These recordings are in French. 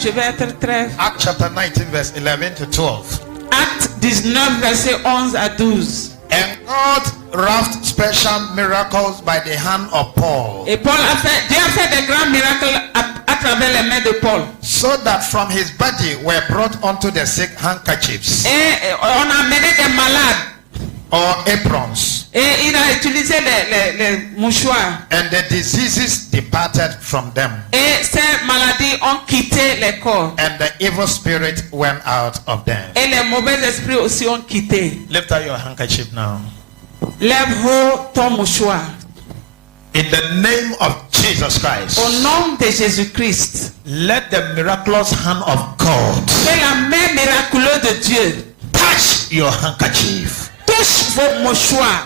je vais être très... Acts chapter 19 verse 11 to 12. Acte 19, verset 11 à 12. And God wrought special miracles by the hand of Paul, Et Dieu a fait des grands miracles à travers les mains de Paul. so that from his body were brought unto the sick handkerchiefs Et on a amené des malades. or aprons, Et il a utilisé les mouchoirs. and the diseases departed from them, Et ces maladies ont quitté les corps. and the evil spirit went out of them. Et les mauvais esprits aussi ont quitté. Lift up your handkerchief now. Lève haut ton mouchoir. In the name of Jesus Christ, Au nom de Jésus-Christ. let the miraculous hand of God Que la main miraculeuse de Dieu touch your handkerchief. touche vos mouchoirs.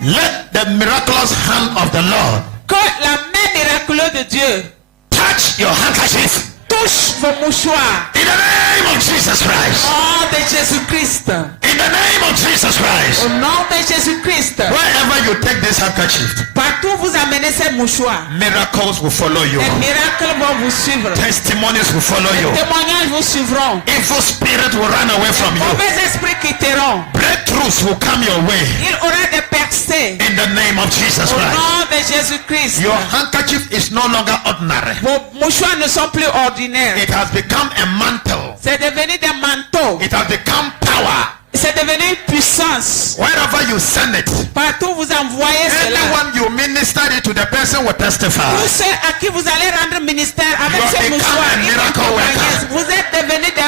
Let the miraculous hand of the Lord Que la main miraculeuse de Dieu touch your handkerchief. touche vos mouchoirs. In the name of Jesus Christ. Au nom de Jésus-Christ. In the name of Jesus Christ. Au nom de Jésus-Christ. Wherever you take this handkerchief, Partout où vous amenez ces mouchoirs, miracles will follow you. les miracles vont vous suivre. Testimonies will follow you. Les témoignages vous suivront. Evil spirit will run away from Les you. mauvais esprits quitteront. Breakthroughs will come your way. Il aura des percées. In the name of Jesus Au Christ. nom de Jésus-Christ. Your handkerchief is no longer ordinary. Vos mouchoirs ne sont plus ordinaires. It has become a mantle. C'est devenu des manteaux. It has become power. C'est devenu une puissance. Wherever you send it, Partout où vous envoyez cela. anyone you minister it to, the person will testify. Tous ceux à qui vous allez rendre ministère avec You ces have become mouchoirs, a ils vont miracle témoigner. worker. Vous êtes devenus des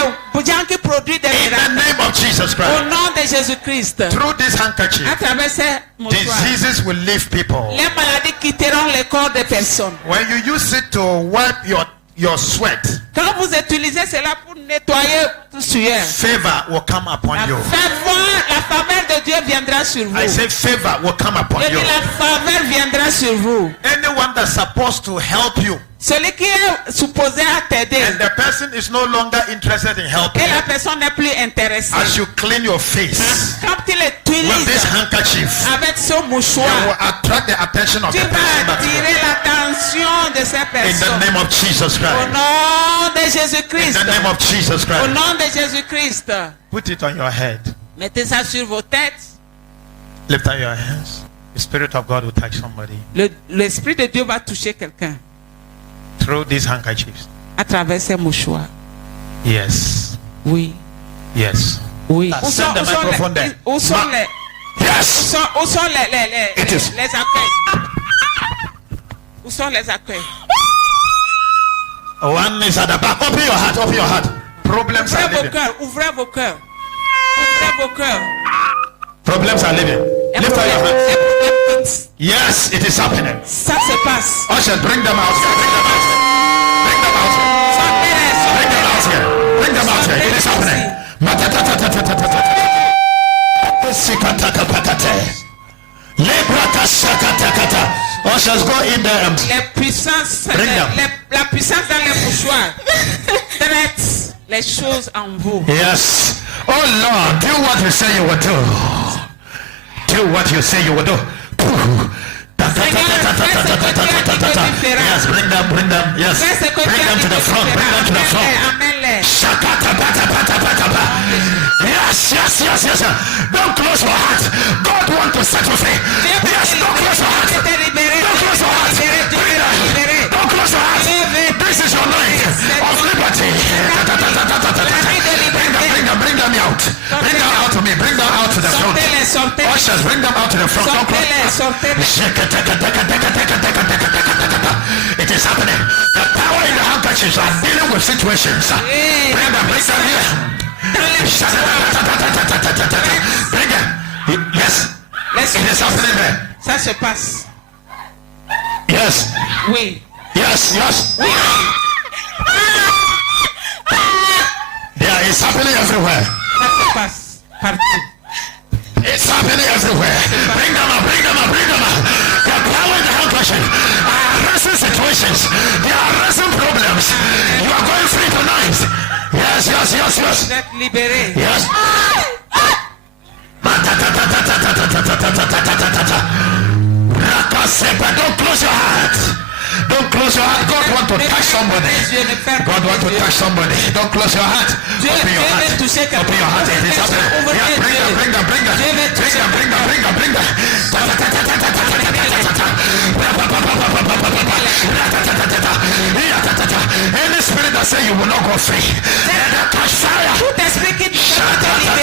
gens qui produisent des In the miracles. name of Jesus Au Christ. nom de Jésus-Christ. Through this handkerchief, À travers ces mouchoirs, diseases will leave people. les maladies quitteront le corps des personnes. When you use it to wipe your sweat, Quand vous utilisez cela pour nettoyer tout sueur, favor will come upon you. la faveur de Dieu viendra sur vous. I say favor will come upon Et you. la faveur viendra sur vous. Anyone that's supposed to help you, Celui qui est supposé à t'aider and the person is no longer interested in helping et la you, personne n'est plus intéressée. as you clean your face Quand tu with l'utilises this handkerchief, avec ce you will mouchoir, attract the attention of tu the person vas that's attirer l'attention de ces in the personnes. name of Jesus Au Christ. nom de In Jésus-Christ. the name of Jesus Au Christ. nom de Jésus-Christ. Put it on your head. Mettez ça sur vos têtes. Lift up your hands. The Spirit of God will touch somebody L'Esprit de Dieu va toucher quelqu'un through these handkerchiefs. à travers ces mouchoirs. Yes. Oui. Yes. Oui. Send the microphone there. Où sont les... Yes. Où sont les accueils? Où sont les accueils? One is at the back. Open your heart. Open your heart. Problems are Ouvrez vos living. cœurs, ouvrez vos cœurs. Ouvrez vos cœurs. Problems are living. Un Lift up your problème, hands. un problème fixe. Yes, it is happening. Ça se passe. Ushers, bring them out here. Bring them out here. Bring them out here. Bring them out here. Bring them out here. It is happening. Ushers, go in there and Les puissances, Bring them. la puissance dans les mouchoirs traite les choses en vous. yes. Oh Lord, do what you say you will do. Do what you say you will do. Yes, bring them, bring them. Yes, Fais ce que bring tu as them to dit the que tu front. Bring them to the feras. front. Amène-les. Yes, yes, yes, yes. Don't close your heart. God wants to set you free. Yes, don't close your heart. Don't close your heart. Don't close your heart. This is your night of liberty. Bring them out. Bring them out to me. Bring them out to the front. Sortez-les, sortez-les. Ushers, bring them out to the front. Don't Sortez-les, close. sortez-les. It is happening. The power in the handkerchiefs are dealing with situations. Bring them here. Bring them. Yes. It is happening there. Ça se passe. Yes. Oui. Yes. Yes. There is happening everywhere. Ça se passe partout. It's happening everywhere. Bring them up, bring them up, bring them up. They are power in the handkerchief. Arresting situations. They are arresting problems. You are going free tonight. Yes, yes, yes, yes. Vous êtes libérés. Yes. Don't close your heart. Don't close your heart. God wants to touch somebody. God wants to touch somebody. Don't close your heart. Open your heart. Open your heart. It is happening. Yeah, bring them. Any spirit that say you will not go free, let them catch fire.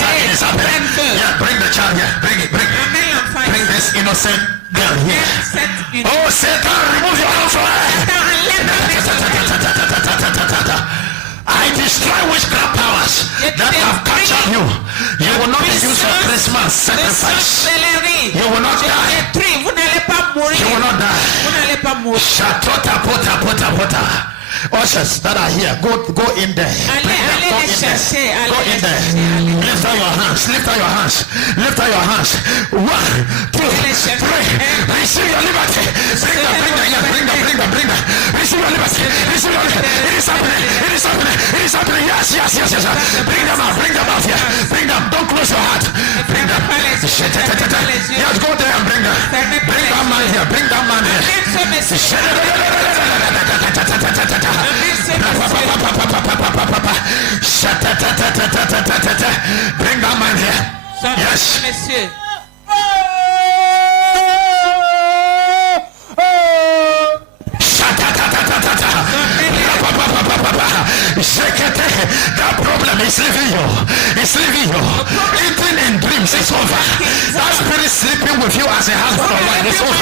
Yeah, bring the child here. Bring this innocent girl here. Oh, Satan, remove your hand from her. I destroy witchcraft powers that have captured you. You will not be used for Christmas sacrifice. You will not die. You will not die. Shatota pota. Ushers that are here, go in there. Go in there. Lift up your hands. Lift up your hands. 1, 2, 3. Receive your liberty. Bring them. Receive your liberty. It is happening. Yes. Bring them out here. Bring them. Don't close your heart. Bring them. Yes, go there and bring them. Bring that man here. Bring that man here. Yes. Monsieur. That problem is leaving you. Eating in dreams is over. That spirit sleeping with you as a husband or wife is over.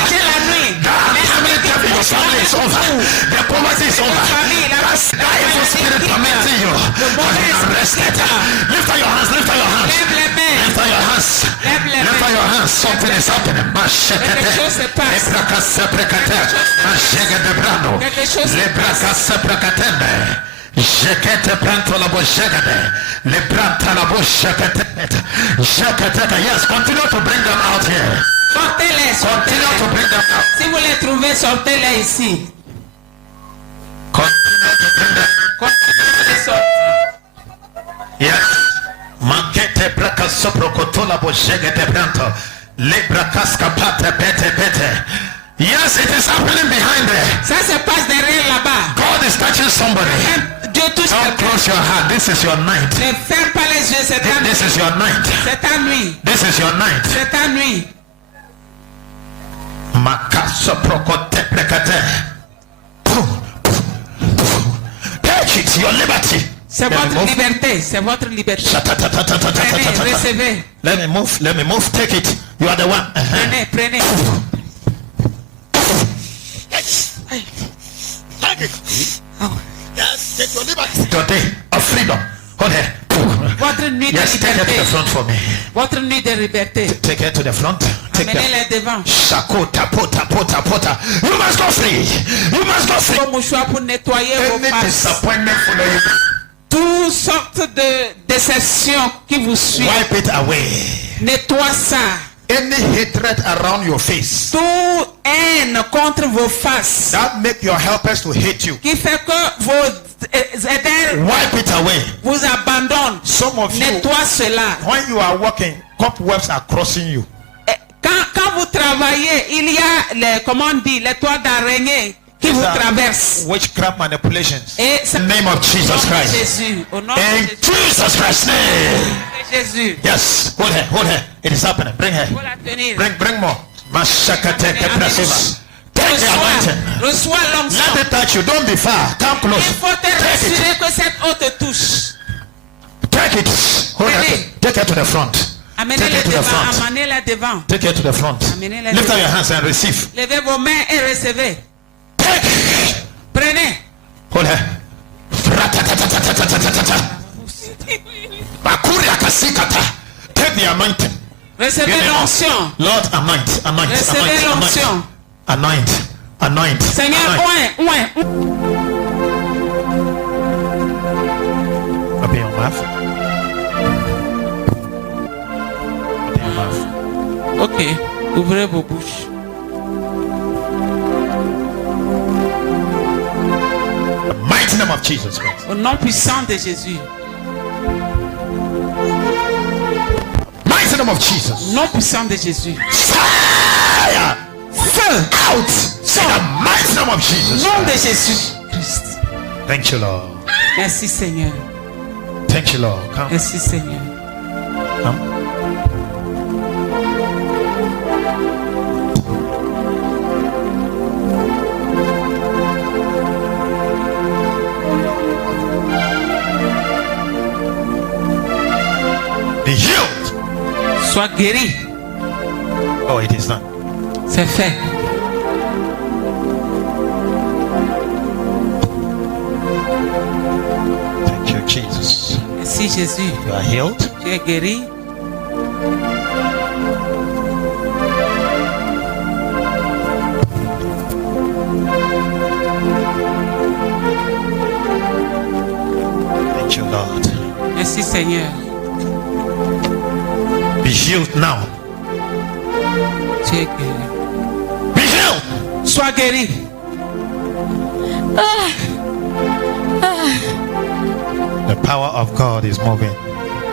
That family death in your family is over. The poverty is over. That's the evil spirit tormenting you. Arrested. Lift up your hands. Something is happening. Jekete planto la boshegade, le planta la boshegade, jekete. Yes, continue to bring them out here. Continue to bring them out. Si vous les trouvez, sortez-les ici. Continue to bring them. Continuez de sortir. Yes. Mankete braka soprokoto la boshegade planto, le brakaska pate pete. Yes, it is happening behind there. Ça se passe derrière là-bas. God is touching somebody. Dieu touche Don't close your heart. This is your night. Ne ferme pas les yeux, c'est ta nuit. This is your night. C'est ta nuit. This is your night. C'est ta nuit. Makaso prokote prekate. Take it, your liberty. C'est votre liberté. C'est votre liberté. Prenez, recevez. Let me move. Take it. You are the one. Prenez. Take it. Yes, take your liberty. Today of freedom. Hold her. Votre nuit de Yes, take her to liberté. the front for me. Votre nuit de liberté. Take her to the front. Take her. Amenez-les devant. Shakota, pota. You must go free. Vos mouchoirs pour nettoyer vos Any faces. disappointment follow you. Toutes sortes de déceptions qui vous suivent. Wipe it away. Nettoie ça. Any hatred around your face Tout haine contre vos faces. that make your helpers to hate you. Qui fait que vos aideurs Wipe it away. vous abandonnent. Some of you, Nettoie cela. when you are walking, cobwebs are crossing you. Quand vous travaillez, il y a les toits d'araignée qui vous traversent. Witchcraft manipulations. Et In the name of Jesus Christ. Jésus. Au nom de In Jesus Christ's name. Jésus. Yes. Hold her. It is happening. Bring her. Faut la tenir. Bring more. Mashakate keprasiva. Take the anointing. Reçois l'onction. Let it touch you. Don't be far. Come Il close. faut te Take rassurer it. que cette eau te touche. Take it. Hold her. Take her to the front. Take Amenez-les her to the devant. front. Amenez-les devant. Take her to the front. Amenez-les Lift up devant. your hands and receive. Levez vos mains et recevez. Take. Prenez. Hold her. Bakuria kasikata. Take the anointing. Recevez Give me more. l'onction. Lord, anoint. Recevez l'onction. Anoint. Seigneur, oint. Open your mouth. Open your mouth. Ok. Ouvrez vos bouches. The mighty name of Jesus Christ. Au nom puissant de Jésus. Mighty name of Jesus. Nom puissant de Jésus. Fire. Feu. Out. In the mighty name of Jesus. Nom de Jésus Christ. Thank you, Lord. Merci Seigneur. Thank you, Lord. Come. Merci Seigneur. Come. Be healed. Sois guéri. Oh, it is done. C'est fait. Thank you, Jesus. Merci Jésus. You are healed. Tu es guéri. Thank you, Lord. Merci Seigneur. Be healed now. Tu es guéri. Be healed. Sois guéri. The power of God is moving.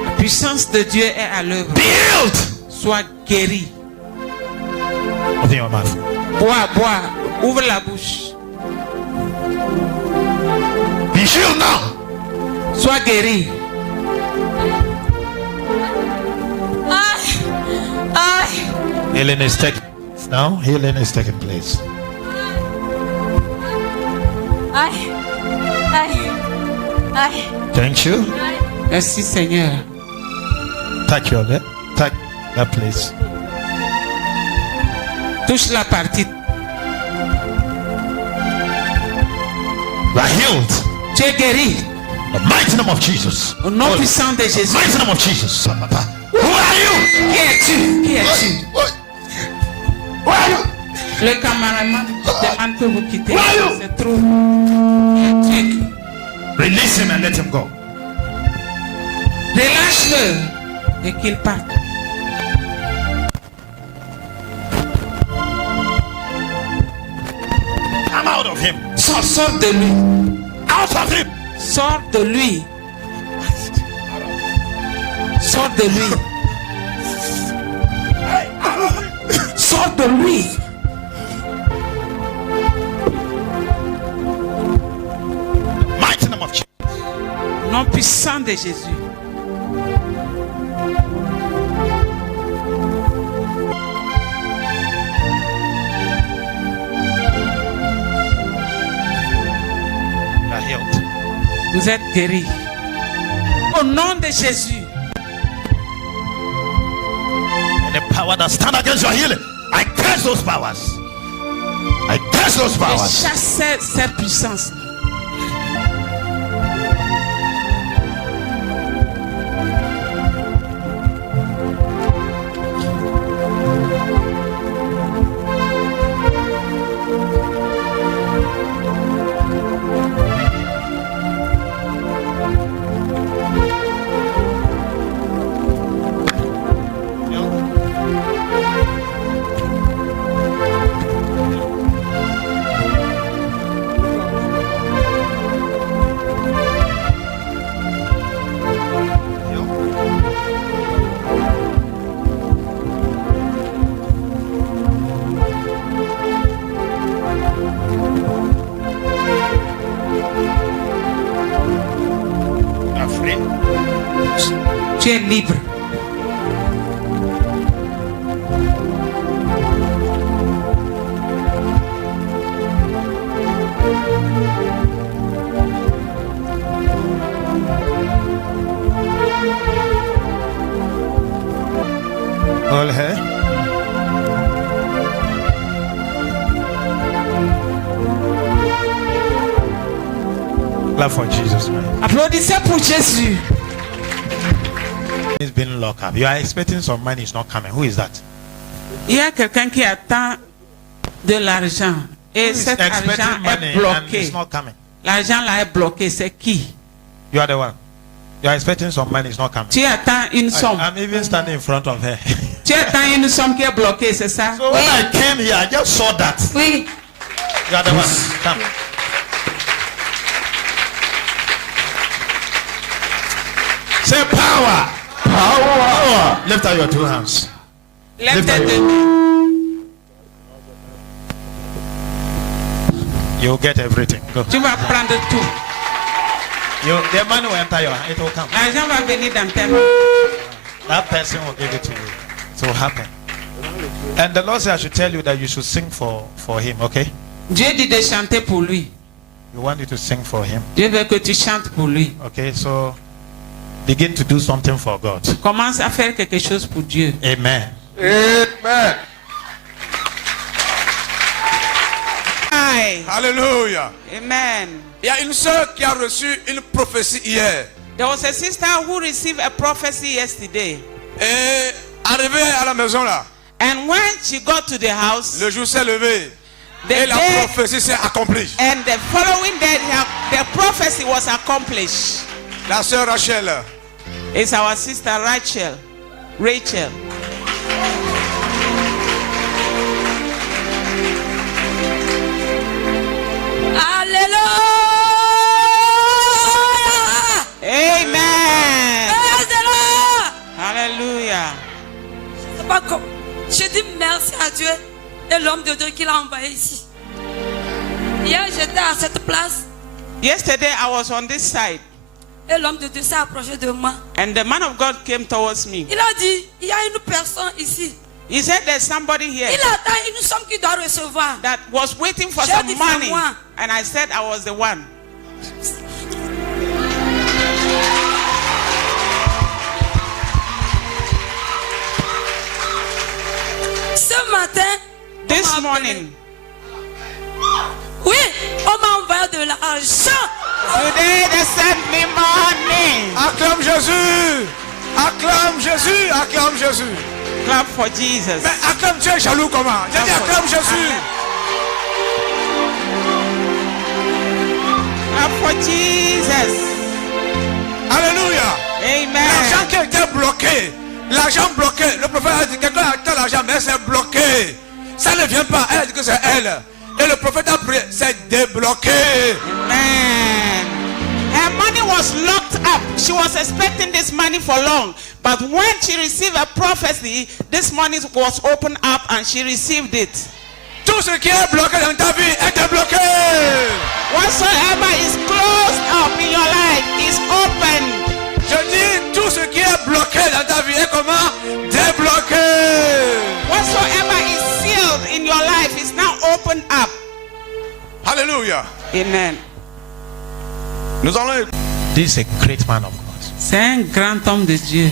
La puissance de Dieu est à l'œuvre. Be healed. Sois guéri. Open your mouth. Bois, bois. Ouvre la bouche. Be healed now. Sois guéri. Healing is taking place now. Healing is taking place. Thank you. Merci Seigneur. Touch your leg. Touch that place. Touche la partie. You are healed. Tu es guéri. The mighty name of Jesus. Au nom puissant de Jésus. Mighty name of Jesus. Who are you? Qui es-tu? Qui es-tu? Who are you? Le cameraman demande que vous quittez. Who are you? C'est trop. Qui es-tu? Release him and let him go. Relâche-le et qu'il parte. Come out of him. Sors de lui. Out of him. Sors de lui. Sors de lui. Sors de lui. Mighty name of Jesus. Nom puissant de Jésus. You are healed. Vous êtes guéris. Au nom de Jésus. And the power that stand against your healing, I curse those powers. I curse those Je powers. chasse cette puissance. You are free. Tu es libre. Hold her. Clap for Jesus, man. Applaudissez pour Jésus. He's been locked up. You are expecting some money, it's not coming. Who is that? Il y a quelqu'un qui attend de l'argent et Who is cet argent expecting money est and bloqué. it's not coming? L'argent là est bloqué. C'est qui? You are the one. You are expecting some money, it's not coming. Tu attends une somme. I'm even standing in front of her. Tu attends une somme qui est bloquée, c'est ça? So when I came here, I just saw that. Oui. You are the one. Come. Say power. Power. Lift up your two hands. Lève Lift tes up deux. You'll get everything. Go. Tu vas prendre tout. The money will enter your hand. It will come. L'argent va venir dans tes mains. That person will give it to you. It will happen. And the Lord said I should tell you that you should sing for him, okay? Dieu dit de chanter pour lui. You want you to sing for him. Dieu veut que tu chantes pour lui. Okay, so begin to do something for God. Commence à faire quelque chose pour Dieu. Amen. Amen. Aye. Alléluia. Amen. Il y a une sœur qui a reçu une prophétie hier. There was a sister who received a prophecy yesterday. Et arrivée à la maison là, And when she got to the house, le jour s'est levé. the Et la day, prophétie s'est accomplie. and the following day, the prophecy was accomplished. La sœur Rachel. It's our sister Rachel. Rachel. Alléluia. Amen. Praise the Lord. Hallelujah. C'est pas comme. Je dis merci à Dieu et l'homme de Dieu qui l'a envoyé ici. Hier, j'étais à cette place Yesterday I was on this side, et l'homme de Dieu s'est approché de moi. and the man of God came towards me. Il a dit, il y a une personne ici. He said there's somebody here Il attend une somme qu'il doit recevoir. that was waiting for J'ai some dit, c'est money, moi. and I said I was the one. Ce matin, This on m'a appelé. morning, Oui, on m'a envoyé de l'argent. today they sent me money. Acclame Jésus. Acclame Jésus. Acclame Jésus. Clap for Jesus. Mais acclame, tu es jaloux comment? J'ai dit acclame Jésus. Clap for Jesus. Alléluia. L'argent Amen. qui était bloqué. L'argent bloqué. Le prophète a dit quelqu'un a acheté l'argent, mais c'est bloqué. Ça ne vient pas. Elle a dit que c'est elle. Et le prophète a prié. C'est débloqué. Amen. Her money was locked up. She was expecting this money for long. But when she received a prophecy, this money was opened up and she received it. Tout ce qui est bloqué dans ta vie est débloqué. Whatsoever is closed up in your life is open. Je dis tout ce qui est bloqué dans ta vie est comment? Débloqué. Whatsoever is sealed in your life is now opened up. Alléluia. Amen. Nous allons. This is a great man of God. C'est un grand homme de Dieu.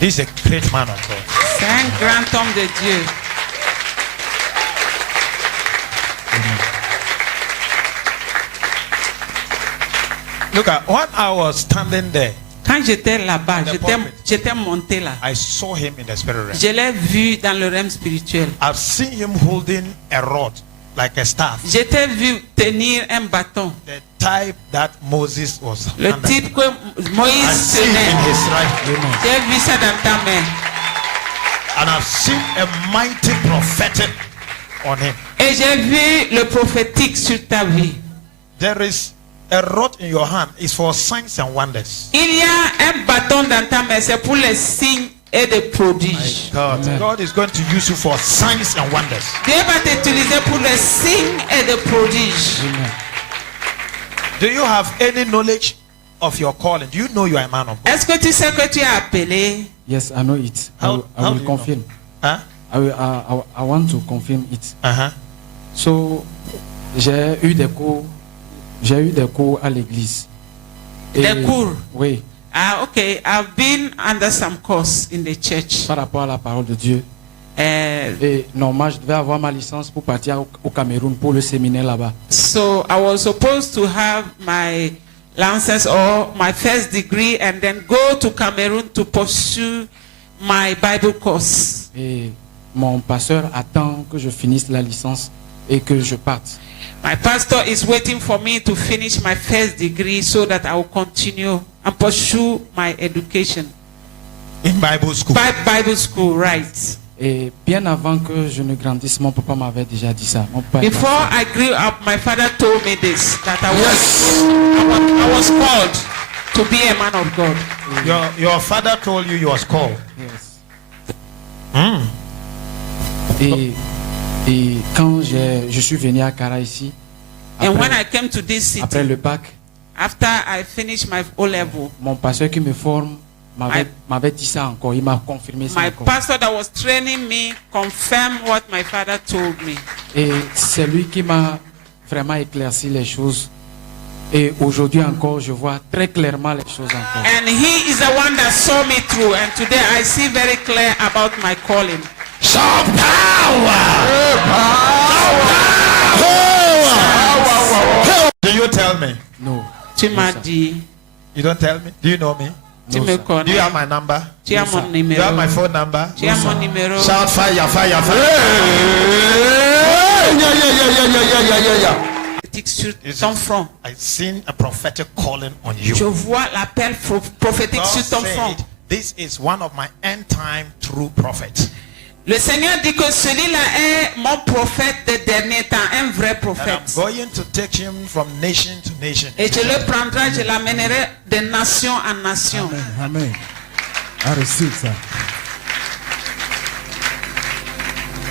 This is a great man of God. C'est un grand homme de Dieu. Look at when I was standing there, Quand j'étais là-bas, The j'étais prophet. j'étais monté là. I saw him in the spirit realm. Je l'ai vu dans le règne spirituel. I've seen him holding a rod like a staff, J'étais vu tenir un bâton. the type that Moses was Le under. type que I Moïse see in tenait. his right hand. J'ai vu ça dans ta main. And I've seen a mighty prophetic on him. Et j'ai vu le prophétique sur ta vie. There is a rod in your hand. It's for signs and wonders. Il y a un bâton dans ta main, c'est pour les signes et des prodiges. God is going to use you for signs and wonders. Dieu va t'utiliser pour les signes et des prodiges. Do you have any knowledge of your calling? Do you know you are a man of God? Est-ce que tu sais que tu es appelé? Yes, I know it. How I do will you know? confirm. Huh? I want to confirm it. Uh-huh. So, j'ai eu des cours à l'église. Des Et- cours? Oui, Ah, okay. I've been under some course in the church. par rapport à la parole de Dieu. Et normalement, je devais avoir ma licence pour partir au Cameroun pour le séminaire là-bas. So I was supposed to have my license or my first degree and then go to Cameroon to pursue my Bible course. Et mon pasteur attend que je finisse la licence et que je parte. My pastor is waiting for me to finish my first degree so that I will continue and pursue my education. In Bible school. Bible school, right? Et bien avant que je ne grandisse, mon papa m'avait déjà dit ça. Mon papa est Before pasteur. I grew up, my father told me this, that I was called to be a man of God. Your father told you was called. Yes. Mm. Et quand je suis venu à Kara ici, And when après, I came to this après city, le bac, After I finished my O-level, mon pasteur qui me forme m'avait dit ça encore. Il m'a confirmé ça my encore. pastor that was training me confirmed what my father told me. Et c'est lui qui m'a vraiment éclairci les choses. Et aujourd'hui encore, je vois très clairement les choses encore. And he is the one that saw me through. And today I see very clear about my calling. Shout power! Do you tell me? No. Tu m'as dit, You don't tell me? Do you know me? tu No, me sir. Do you connais, have my number? tu as mon Do you numéro, have my phone number? tu as mon numéro. Shout fire, fire, fire. Prophétique sur ton front. I've seen a prophetic calling on you. Je vois l'appel prophétique God sur ton front. said, this is one of my end time true prophets. Le Seigneur dit que celui-là est mon prophète des derniers temps, un vrai And I'm prophète. going to take him from nation to nation. Et je le prendrai, je l'amènerai de nation en nation. Amen. I receive ça.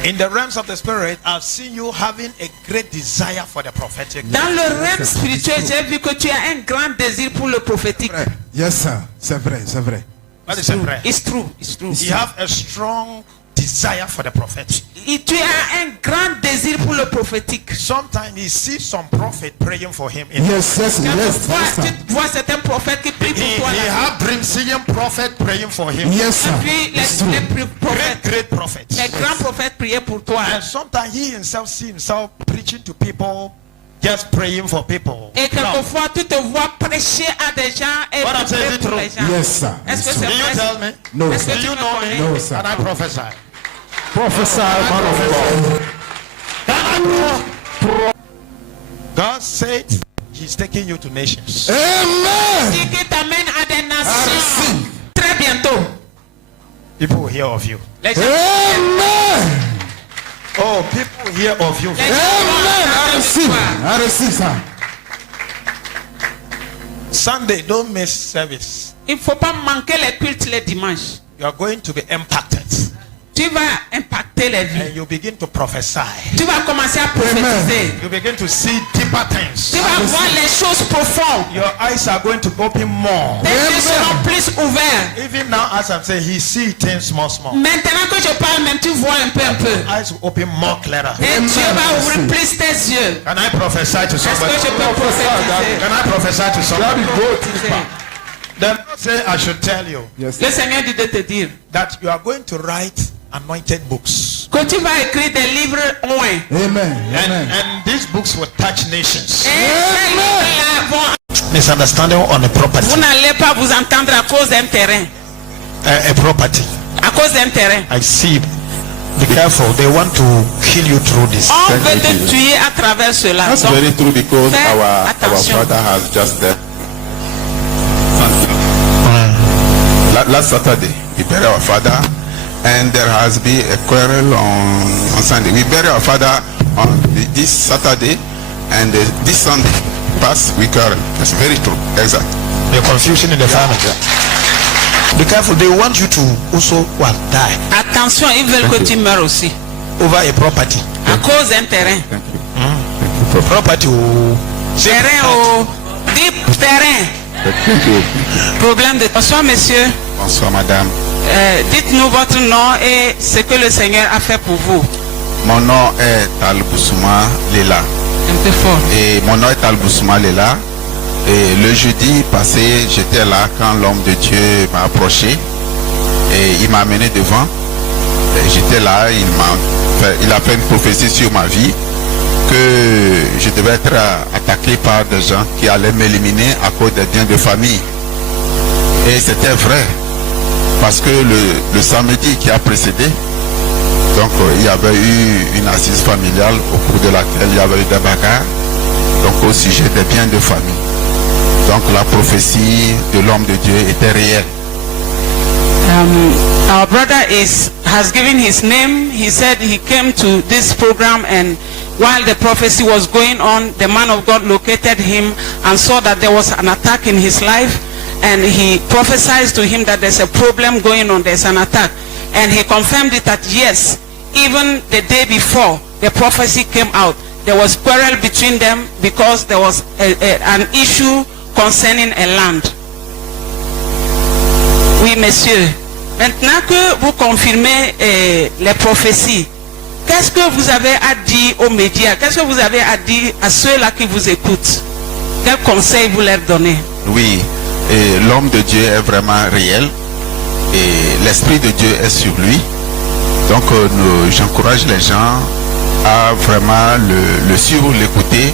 In the realms of the spirit, I've seen you having a great desire for the prophetic. Dans le rêve spirituel, j'ai vu que tu as un grand désir pour le prophétique. Yes, sir. C'est vrai, c'est vrai. What is a prayer? It's true, it's true. You have a strong desire for the prophetic. Et tu as un grand désir pour le prophétique. Sometimes he sees some prophet praying for him. In Yes, yes, yes. Quelquefois, Yes, sir. tu vois certains prophètes qui prient he pour toi. là. have dreams seeing prophet praying for him. Yes, sir. Et puis It's true. les prophètes, Great prophets. les grands prophètes priaient pour toi. And sometimes he himself see himself preaching to people, just praying for people. Et quelquefois, tu te vois prêcher à des gens et What I'm saying, prier is pour true. les gens. Yes, sir. Est-ce que It's c'est Do you vrai? tell me? No, Est-ce que sir. tu me connais? No, sir. Can I prophesy? Prophesy, man of God. God said he's taking you to nations. Amen. Dit qu'il t'amène à des I nations. receive. Très bientôt. People will hear of you. Les gens, Amen. Oh, people will hear of you. les gens Amen. vont I receive. entendre I receive ça. Sunday, don't miss service. il ne faut pas manquer les cultes les dimanches. You are going to be impacted. Tu vas impacter les vies. And you begin to prophesy. Tu vas commencer à prophétiser. You begin to see deeper Tu things. vas voir les choses profondes. Your eyes are going to open more. Tes yeux seront plus ouverts. Even now, as I'm saying, he see things small, small. Maintenant que je parle, même tu vois un peu, un peu. Eyes will open more clearer. Et Dieu va ouvrir plus tes yeux. Can I prophesy to Est-ce que somebody? je peux prophétiser? Can I prophesy to somebody? Prophétiser. The Lord say I should tell you Yes. Le Seigneur dit de te dire that you are going to write anointed books. que tu vas écrire des livres loin. Amen. Amen. And these books will touch nations. Et ces livres-là vont- Misunderstanding on a property. vous n'allez pas vous entendre à cause d'un terrain. A property. À cause d'un terrain. I see. Be careful. They want to kill you through this. On veut te tuer à travers cela. That's Donc, very true because fais our attention. father has just last Saturday we buried our father and there has been a quarrel on Sunday. We buried our father on this Saturday and this Sunday past we quarrel. That's very true. Exactly. The confusion in the family. Be careful. They want you to also die Attention, ils veulent que tu meurs aussi. over a property. À cause d'un terrain. Thank you. Property. Terrain au... Dis terrain. Thank you. Problème de... Bonsoir, monsieur. Bonsoir madame. Dites-nous votre nom et ce que le Seigneur a fait pour vous. Mon nom est Talboussouma Lela. Un peu fort. Et mon nom est Talboussouma Lela. Et le jeudi passé, j'étais là quand l'homme de Dieu m'a approché et il m'a amené devant. Et j'étais là, il a fait une prophétie sur ma vie que je devais être attaqué par des gens qui allaient m'éliminer à cause des biens de famille. Et c'était vrai parce que le samedi qui a précédé, donc il y avait eu une assise familiale au cours de laquelle il y avait eu des bagarres, donc au sujet des biens de famille. Donc la prophétie de l'homme de Dieu était réelle. Our brother has given his name. He said he came to this program, and while the prophecy was going on, the man of God located him and saw that there was an attack in his life, and he prophesied to him that there's a problem going on, there's an attack, and he confirmed it that yes, even the day before the prophecy came out, there was quarrel between them because there was an issue concerning a land. Oui, messieurs. Maintenant que vous confirmez les prophéties, qu'est-ce que vous avez à dire aux médias? Qu'est-ce que vous avez à dire à ceux-là qui vous écoutent? Quel conseil vous leur donnez? Oui, et l'homme de Dieu est vraiment réel et l'Esprit de Dieu est sur lui. Donc j'encourage les gens à vraiment le suivre, l'écouter,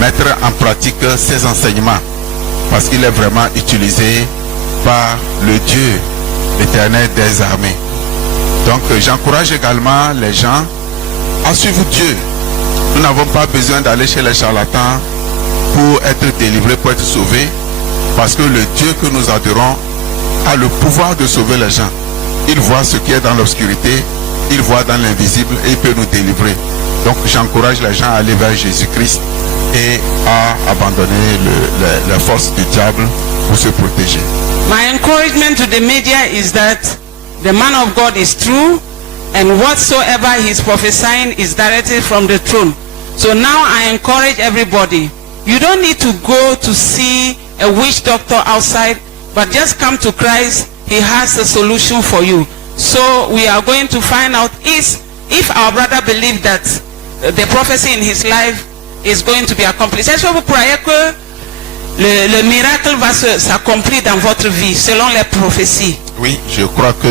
mettre en pratique ses enseignements parce qu'il est vraiment utilisé par le Dieu l'Éternel des armées. Donc j'encourage également les gens à suivre Dieu. Nous n'avons pas besoin d'aller chez les charlatans pour être délivrés, pour être sauvés, parce que le Dieu que nous adorons a le pouvoir de sauver les gens. Il voit ce qui est dans l'obscurité, il voit dans l'invisible et il peut nous délivrer. Donc j'encourage les gens à aller vers Jésus-Christ et à abandonner la force du diable pour se protéger. My encouragement to the media is that the man of God is true and whatsoever he is prophesying is directed from the throne. So now I encourage everybody. You don't need to go to see a witch doctor outside, but just come to Christ. He has a solution for you. So we are going to find out if our brother believes that the prophecy in his life is going to be accomplished. Est-ce que vous croyez que le miracle va s'accomplir dans votre vie selon les prophéties? Oui, je crois que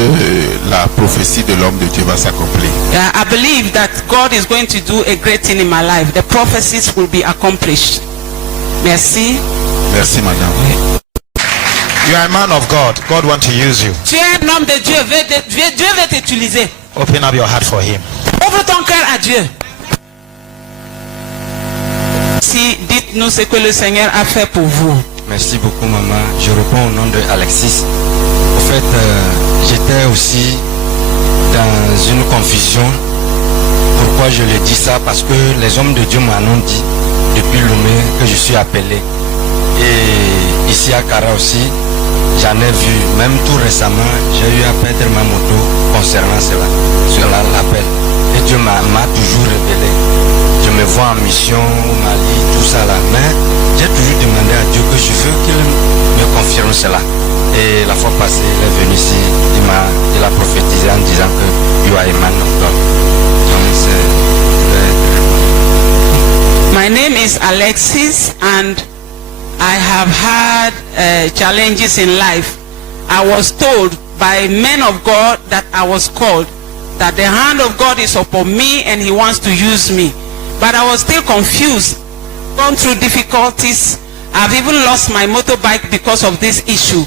la prophétie de l'homme de Dieu va s'accomplir. I believe that God is going to do a great thing in my life. The prophecies will be accomplished. Merci. Merci, madame. You are a man of God. God wants to use you. Tu es un homme de Dieu. Dieu veut t'utiliser. Open up your heart for him. Ouvre ton cœur à Dieu. Si, dites-nous ce que le Seigneur a fait pour vous. Merci beaucoup, maman. Je réponds au nom de Alexis. En fait, j'étais aussi dans une confusion. Pourquoi je le dis ça? Parce que les hommes de Dieu m'en ont dit depuis Lomé que je suis appelé. Et ici à Kara aussi, j'en ai vu. Même tout récemment, j'ai eu à perdre ma moto concernant cela, sur l'appel. Et Dieu m'a toujours révélé. Je me vois en mission au Mali, tout ça là. Mais j'ai toujours demandé à Dieu que je veux qu'il me confirme cela. Et la fois passée, il est venu ici, il a prophétisé en disant que you are a man of God. Donc My name is Alexis and I have had challenges in life. I was told by men of God that I was called, that the hand of God is upon me and he wants to use me. But I was still confused, gone through difficulties. I've even lost my motorbike because of this issue.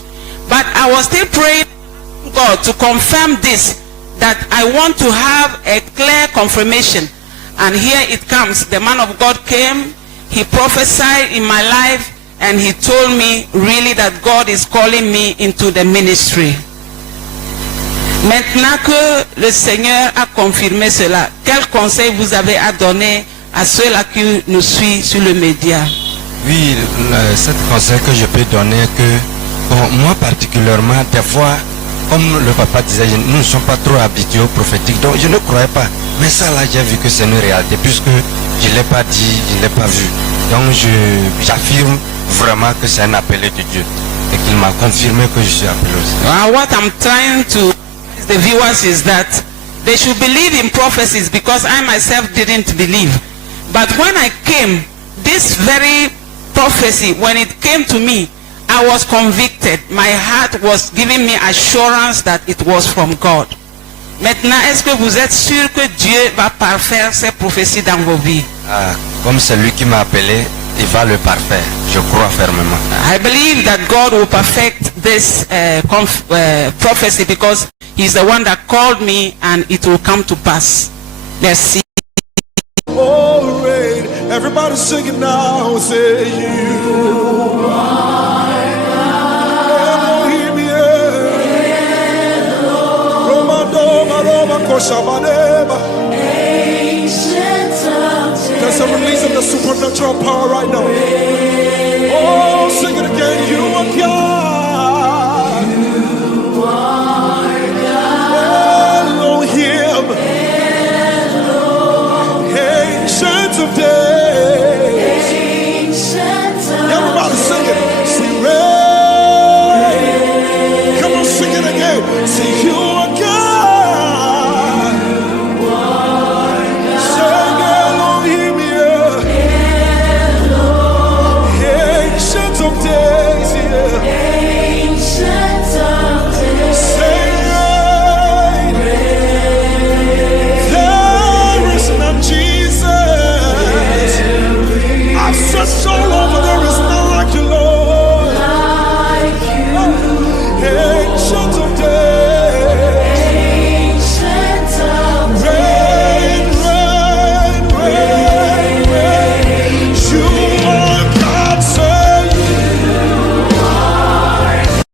But I was still praying God to confirm this, that I want to have a clear confirmation. And here it comes. The man of God came, he prophesied in my life, and he told me really that God is calling me into the ministry. Maintenant que le Seigneur a confirmé cela, quel conseil vous avez à donner à ceux-là qui nous suivent sur le média? oui, cet conseil que je peux donner, que bon, moi particulièrement, des fois, comme le papa disait, nous ne sommes pas trop habitués au prophétique, donc je ne croyais pas. Mais ça là, j'ai vu que c'est une réalité, puisque je ne l'ai pas dit, je ne l'ai pas vu. Donc j'affirme vraiment que c'est un appelé de Dieu et qu'il m'a confirmé que je suis appelé aussi. What I'm trying to the viewers is that they should believe in prophecies, because I myself didn't believe. But when I came, this very prophecy, when it came to me, I was convicted. My heart was giving me assurance that it was from God. Maintenant, est-ce que vous êtes sûr que Dieu va parfaire ces prophéties dans vos vies? Comme c'est lui qui m'a appelé, il va le parfaire. Je crois fermement. I believe that God will perfect this prophecy, because he's the one that called me and it will come to pass. Merci. Oh, rain. Everybody singing now, say you are Elohim, yeah. Roma, Doma, Roma, Koshabane.